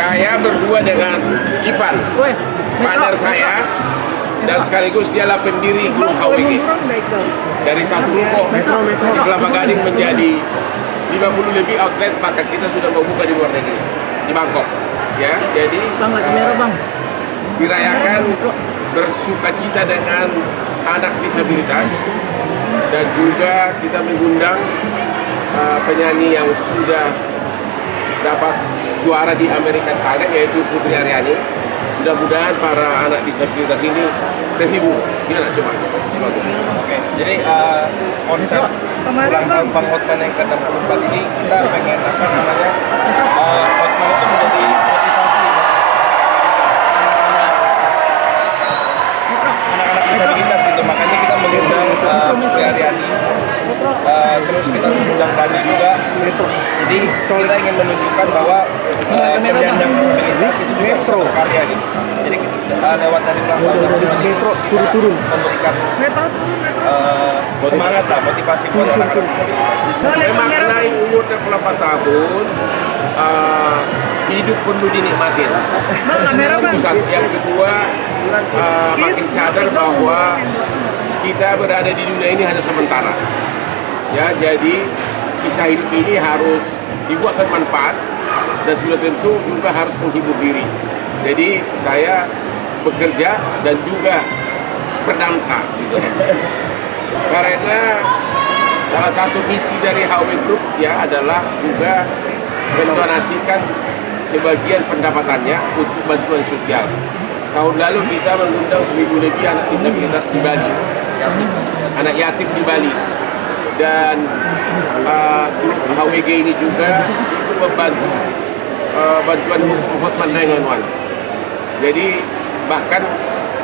Saya berdua dengan Ivan, partner saya, dan sekaligus dialah pendiri grup HWG. Dari satu ruko di Kelapa Gading menjadi 50 lebih outlet, bahkan kita sudah membuka di luar negeri, di Bangkok. Ya, jadi dirayakan bersukacita dengan anak disabilitas, dan juga kita mengundang penyanyi yang sudah dapat juara di American Talent, yaitu Putri Aryani. Mudah-mudahan para anak disabilitas ini terhibur. Gimana coba? Oke, jadi konsep ulang tahun Bang Hotman yang ke-64 ini kita pengen Hotman itu menjadi motivasi anak-anak disabilitas gitu. Makanya kita mengundang Putri Aryani, terus kita mengundang Dani juga. Jadi kita ingin menunjukkan bahwa penyandang disabilitas itu juga bisa berkarya gitu. Jadi lewat dari ulang tahun kita memberikan semangat lah, motivasi buat anak-anak disabilitas. Memaknai umurnya 8 tahun, hidup perlu dinikmatin. Satu, yang kedua, makin sadar bahwa kita berada di dunia ini hanya sementara. Ya, jadi sisa hidup ini harus dibuatkan manfaat, dan sudah tentu juga harus menghibur diri. Jadi saya bekerja dan juga berdansa gitu. Karena salah satu misi dari HW Group ya adalah juga mendonasikan sebagian pendapatannya untuk bantuan sosial. Tahun lalu kita mengundang 1.000 lebih anak disabilitas di Bali, anak yatim di Bali, dan grup HWG ini juga ikut membantu bantuan hukum Hotman 911. Jadi bahkan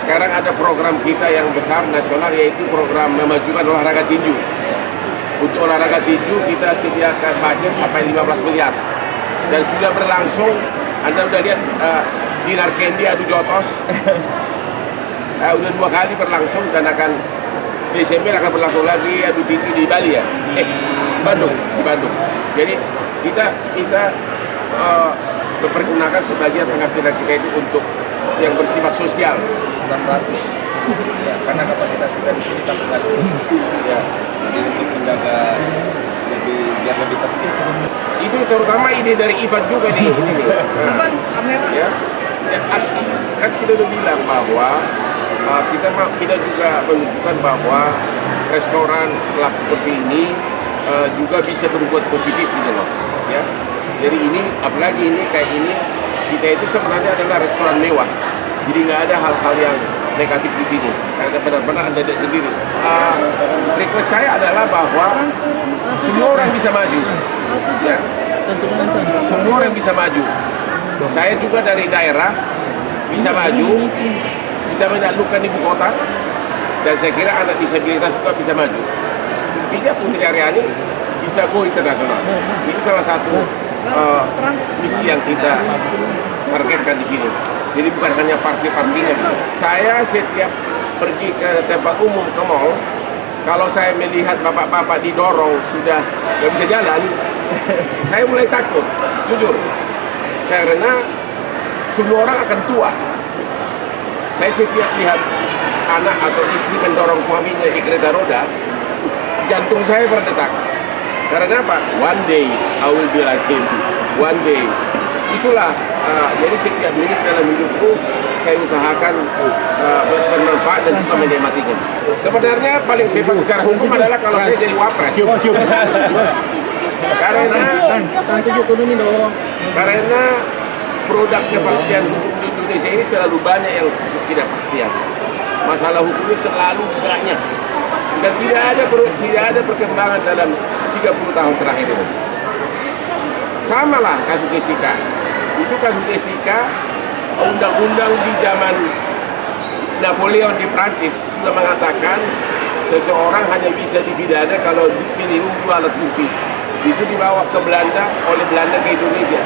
sekarang ada program kita yang besar nasional, yaitu program memajukan olahraga tinju. Untuk olahraga tinju kita sediakan budget sampai 15 miliar, dan sudah berlangsung. Anda sudah lihat Dinar Kendi adu jotos, udah 2 kali berlangsung, dan akan Desember akan berlangsung lagi adu tinju di Bali ya, di Bandung. Jadi kita mempergunakan sebagian penghasilan kita itu untuk yang bersifat sosial. 600 ya, karena kapasitas kita di sini tak cukup ya, jadi untuk menjaga biar lebih tertib. Itu terutama ide dari Ivan juga nih. Ya, asli kan kita udah bilang bahwa kita juga menunjukkan bahwa restoran, klub seperti ini juga bisa berbuat positif gitu loh. Ya, jadi ini apalagi ini kayak ini, kita itu sebenarnya adalah restoran mewah. Jadi nggak ada hal-hal yang negatif di sini, karena benar-benar Anda lihat sendiri. Request saya adalah bahwa semua orang bisa maju, ya. Semua orang bisa maju. Saya juga dari daerah bisa maju, bisa menaklukkan ibu kota, dan saya kira anak disabilitas juga bisa maju. Buktinya Putri Aryani bisa go internasional. Itu salah satu misi yang kita targetkan di sini. Jadi bukan hanya partai-partinya. Saya setiap pergi ke tempat umum, ke mall, kalau saya melihat bapak-bapak didorong sudah nggak bisa jalan, saya mulai takut, jujur. Karena semua orang akan tua. Saya setiap lihat anak atau istri mendorong suaminya di kereta roda, jantung saya berdetak. Karena apa? One day I will be like him. One day. Itulah, jadi setiap menit dalam hidupku saya usahakan bermanfaat dan juga menikmatinya. Sebenarnya paling bebas secara hukum adalah kalau saya jadi wapres. Karena produk kepastian hukum di Indonesia ini terlalu banyak yang tidak pastian. Masalah hukumnya terlalu banyak, dan tidak ada perkembangan dalam 30 tahun terakhir ini. Sama lah kasus Jessica. Itu kasus Jessica, undang-undang di zaman Napoleon di Prancis sudah mengatakan seseorang hanya bisa dipidana kalau minimum 2 alat bukti. Itu dibawa ke Belanda, oleh Belanda ke Indonesia.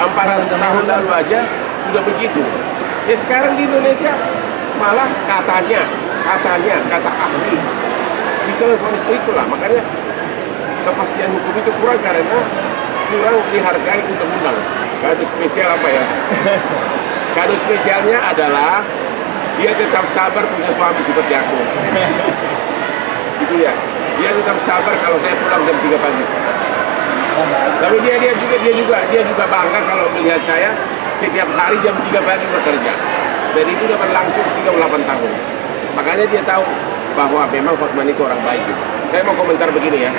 400 tahun lalu aja sudah begitu. Ya sekarang di Indonesia malah kata ahli bisa melakukan seperti itulah. Makanya kepastian hukum itu kurang karena kurang dihargai undang-undang. Kado spesial apa ya? Kado spesialnya adalah dia tetap sabar punya suami seperti aku. Itu ya. Dia tetap sabar kalau saya pulang jam 3 pagi. Tapi dia juga bangga kalau melihat saya setiap hari jam 3 pagi bekerja. Dan itu udah berlangsung 38 tahun. Makanya dia tahu bahwa memang Hotman itu orang baik. Saya mau komentar begini ya.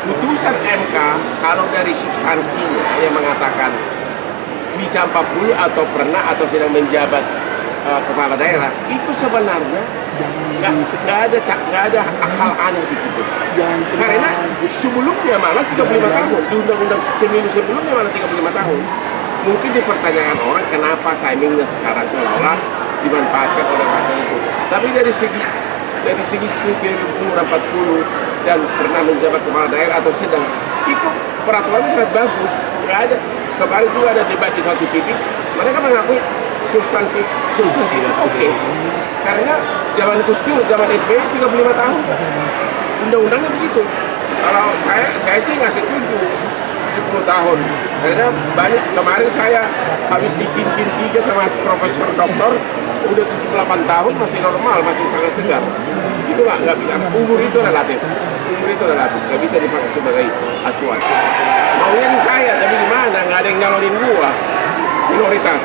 Putusan MK kalau dari substansinya yang mengatakan bisa 40 atau pernah atau sedang menjabat kepala daerah, itu sebenarnya nggak ada akal aneh di situ. Karena sebelumnya malah 35 tahun di undang-undang pemilu sebelumnya malah 35 tahun. Mungkin dipertanyakan orang kenapa timingnya sekarang seolah-olah dimanfaatkan oleh partai itu. Tapi dari segi kriteria umur 40 dan pernah menjabat kepala daerah atau sedang, itu peraturannya sangat bagus. Nggak ada. Kemarin juga ada debat di satu TV, mereka mengakui substansi itu oke. Karena zaman Gus Dur, zaman SBY 35 tahun. Undang-undangnya begitu. Kalau saya sih nggak setuju 10 tahun. Karena banyak, kemarin saya habis dicincin 3 sama profesor doktor, udah 78 tahun masih normal, masih sangat segar. Itu nggak bisa. Umur itu relatif, nggak bisa dipakai sebagai acuan. Maunya di saya, tapi di mana? Nggak ada yang nyalonin gua, minoritas.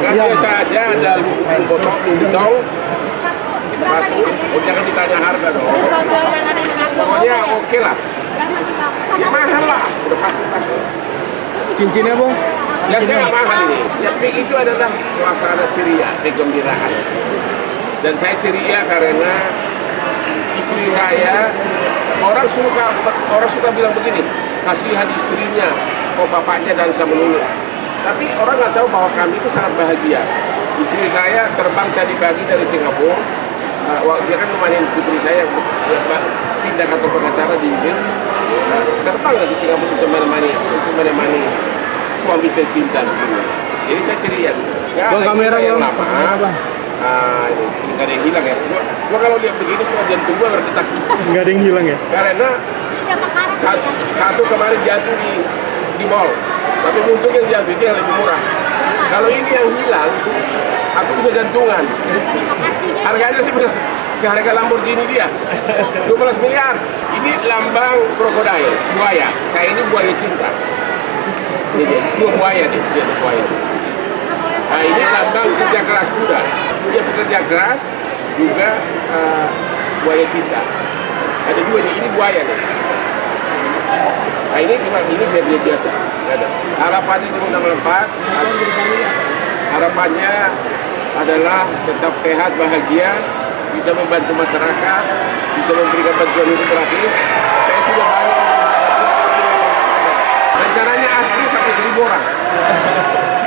Kan biasa aja ada botol, bintang, batu, jangan ditanya harga dong. Pokoknya oke lah. Ya mahal lah, udah pasti. Cincinnya, Bung? Ya saya nggak mahal ini. Tapi itu adalah suasana ceria, kegembiraan. Dan saya ceria karena istri saya, orang suka bilang begini, kasihan istrinya, kok bapaknya dansa melulu. Tapi orang nggak tahu bahwa kami itu sangat bahagia. Istri saya terbang tadi pagi dari Singapura. Dia kan nemanin putri saya yang pindah kantor pengacara di Inggris. Terbang ke Singapura untuk menemani suami tercinta. Jadi saya ceria. Bang, kamera yang Bang. lama. Ini nggak ada yang hilang ya. Gua kalau lihat begini semua jantung gua berdetak. Nggak ada yang hilang ya? Karena satu kemarin jatuh di mall. Tapi untuk yang jatuh itu yang lebih murah. Kalau ini yang hilang, aku bisa jantungan. Harganya seharga Lamborghini dia, 12 miliar. Ini lambang krokodil, buaya. Saya ini buaya cinta. Ini dia, dua buaya nih, dia buaya. Nah ini lambang kerja keras kuda. Dia pekerja keras, juga buaya cinta. Ada dua nih, ini buaya nih. Nah ini dia biasa. Harapannya di Undang-Undang 4, harapannya adalah tetap sehat, bahagia, bisa membantu masyarakat, bisa memberikan bantuan hidup gratis. Saya sudah banyak rencananya ASPRI sampai 1.000 orang.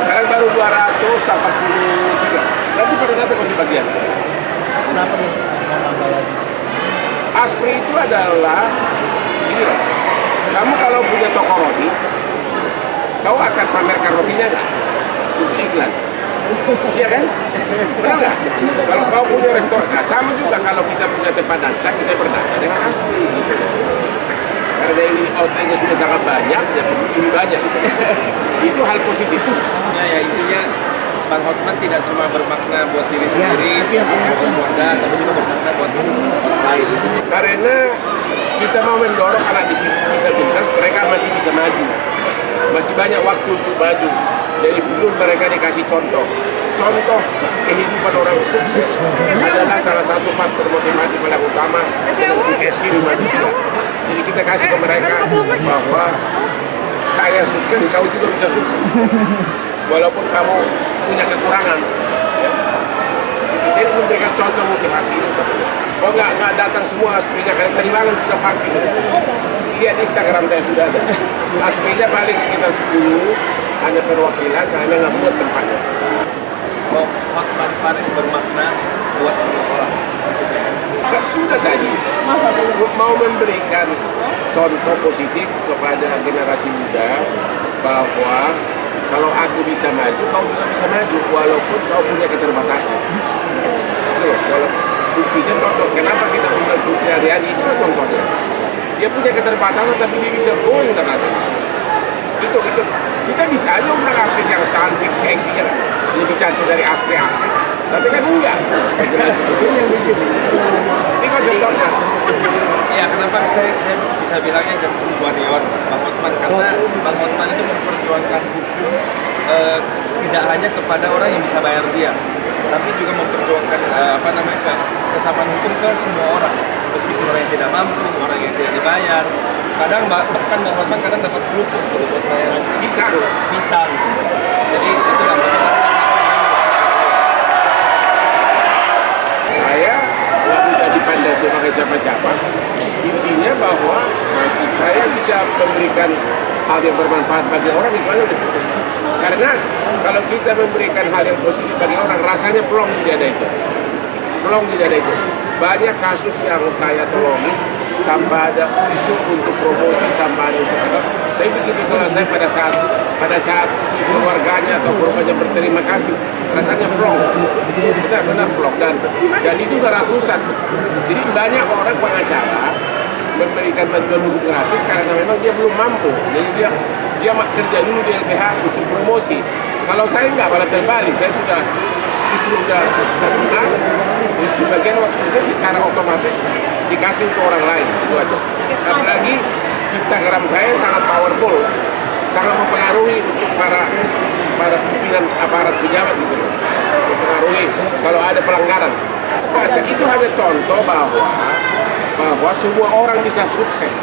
Sekarang baru 243. Nanti pada datang ke bagian. Kenapa nih? ASPRI itu adalah ini loh. Kamu kalau punya toko roti, kau akan pamerkan rotinya nggak? Untuk iklan. Iya kan? Benar nggak? Kalau kau punya restoran, nah sama juga kalau kita punya tempat dansa, kita berdansa dengan ASPRI gitu. Karena ini outletnya sudah sangat banyak, ya lebih banyak gitu. Itu hal positif. Ya intinya Bang Hotman tidak cuma bermakna buat diri sendiri, buat keluarga, tapi juga bermakna buat orang lain. Karena kita mau mendorong anak disabilitas, mereka masih bisa maju. Masih banyak waktu untuk maju. Jadi belum mereka dikasih contoh. Contoh kehidupan orang sukses adalah salah satu faktor motivasi paling utama dalam sukses diri manusia. Jadi kita kasih ke mereka bahwa saya sukses, kau juga bisa sukses. Walaupun kamu punya kekurangan. Ya. Jadi memberikan contoh motivasi itu. Oh nggak datang semua ASPRI-nya, karena tadi malam sudah party. Lihat Instagram saya sudah ada. ASPRI-nya paling sekitar 10, hanya perwakilan karena nggak buat tempatnya. Oh, Hotman Paris bermakna buat semua orang. Kan sudah tadi mau memberikan contoh positif kepada generasi muda bahwa kalau aku bisa maju, kau juga bisa maju walaupun kau punya keterbatasan. Itu loh, walaupun buktinya contoh. Kenapa kita undang Putri Aryani, itu loh contohnya. Dia punya keterbatasan tapi dia bisa go internasional. itu kita bisa aja undang artis yang cantik, seksi, ya kan? Lebih cantik dari asli. Tapi kan enggak. Jelas itu yang bikin. Ini konseptornya. Ya, kenapa saya bisa bilangnya justice warrior Bang Hotman, karena Bang Hotman itu memperjuangkan hukum tidak hanya kepada orang yang bisa bayar dia, tapi juga memperjuangkan kesamaan hukum ke semua orang, meskipun orang yang tidak mampu, orang yang tidak dibayar. Kadang bahkan Bang Hotman kadang dapat kerupuk gitu buat bayar pisang. Jadi itu lah. Saya nggak bisa dipandang sebagai siapa-siapa. Intinya bahwa saya bisa memberikan hal yang bermanfaat bagi orang, itu aja udah cukup. Karena kalau kita memberikan hal yang positif bagi orang, rasanya plong di dada itu. Banyak kasus yang saya tolongi tanpa ada unsur untuk promosi, tanpa ada untuk apa. Tapi begitu selesai pada saat si keluarganya atau korbannya berterima kasih, rasanya plong, benar-benar plong, dan itu udah ratusan. Jadi banyak orang pengacara memberikan bantuan hukum gratis karena memang dia belum mampu. Jadi dia kerja dulu di LBH untuk promosi. Kalau saya enggak, malah terbalik, saya justru sudah terkenal. Sebagian waktunya secara otomatis dikasih untuk orang lain, itu aja. Apalagi Instagram saya sangat powerful, sangat mempengaruhi untuk para pimpinan aparat pejabat gitu loh. Mempengaruhi kalau ada pelanggaran. Nah, itu hanya contoh bahwa semua orang bisa sukses,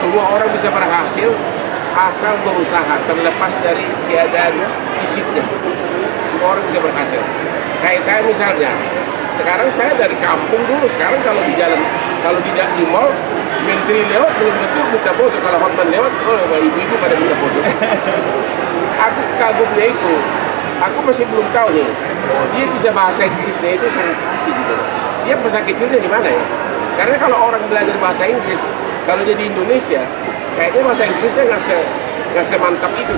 semua orang bisa berhasil asal berusaha, terlepas dari keadaan fisiknya. Semua orang bisa berhasil. Kayak saya misalnya, sekarang saya dari kampung dulu, sekarang kalau di jalan, kalau di mall, menteri lewat belum tentu minta foto. Kalau Hotman lewat, ibu-ibu pada minta foto. Aku kagumnya itu, aku masih belum tahu nih, dia bisa bahasa Inggrisnya itu sangat pasti gitu. Dia masa kecilnya di mana ya? Karena kalau orang belajar bahasa Inggris, kalau dia di Indonesia, kayaknya bahasa Inggrisnya nggak semantap itu.